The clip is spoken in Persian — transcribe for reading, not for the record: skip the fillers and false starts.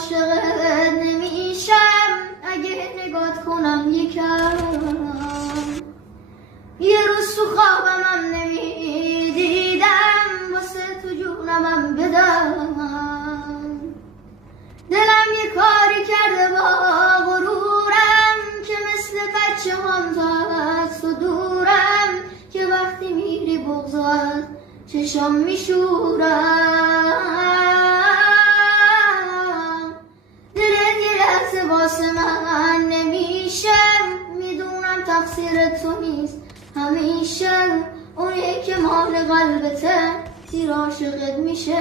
عاشقت نمیشم اگه نگات کنم یکم. یه روز تو خوابمم نمیدیدم واسه تو جونمم بدم. دلم یه کاری کرده با غرورم که مثل بچه هم تا از تو دورم، که وقتی میری بغض از چشام میشورم. دلت یه لحظه واسه من نمیشه، میدونم تقصیر تو نیست همیشه. اونی که مال قلبته تیر عاشقت میشه.